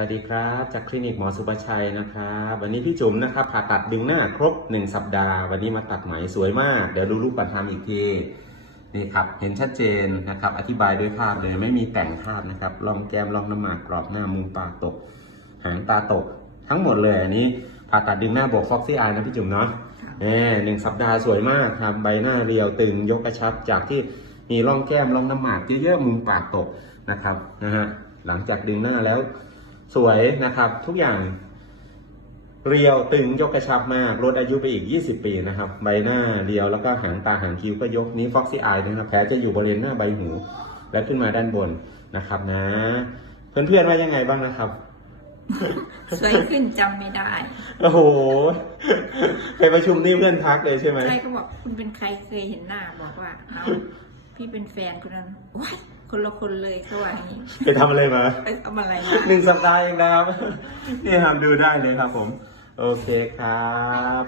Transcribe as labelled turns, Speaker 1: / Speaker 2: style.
Speaker 1: วัสดีครับจากคลินิกหมอสุภชัยนะครับวันนี้พี่จุ๋มนะครับผ่าตัดดึงหน้าครบ 1 สัปดาห์ วันนี้มาตัดไหมสวยมาก เดี๋ยวดูรูปปันทำอีกทีนี่ครับเห็นชัดเจนนะครับ อธิบายด้วยภาพเลยไม่มีแต่งภาพนะครับลองแก้มลองน้ำหมากกรอบหน้ามุมปากตก หางตาตก ทั้งหมดเลยอันนี้ผ่าตัดดึงหน้าบวกฟ็อกซี่อายนะพี่จุ๋มเนาะแหมหนึ่งสัปดาห์สวยมากครับใบหน้าเรียวตึงยกกระชับจากที่มีร่องแก้มร่องน้ำหมากเยอะๆมุมปากตกนะครับนะฮะหลังจากดึงหน้าแล้ว สวยนะครับ ทุกอย่างเรียวตึงยกกระชับมากลดอายุไปอีก 20 ปีนะครับ ใบหน้าเรียวแล้วก็หางตาหางคิ้วก็ยกนี้ฟ็อกซี่อายนะครับแผลจะอยู่บริเวณหน้าใบหู และขึ้นมาด้านบนนะครับนะ เพื่อนๆว่ายังไงบ้างนะครับ
Speaker 2: สวยขึ้นจำไม่ได้
Speaker 1: โอ้โหเคยประชุมนี่เพื่อนทักเลยใช่ไหม
Speaker 2: ใครก็บอกคุณเป็นใครเคยเห็นหน้าบอกว่าเอา พี่เป็นแฟนคนนั้นว้ายคนละคนเลยเขาว่าอย่างนี้
Speaker 1: ไปทำอะไรมา
Speaker 2: ไปทำอะไรมา
Speaker 1: หนึ่งสัปดาห์เองนะครับ นี่ครับดูได้เลยครับผม โอเคครับ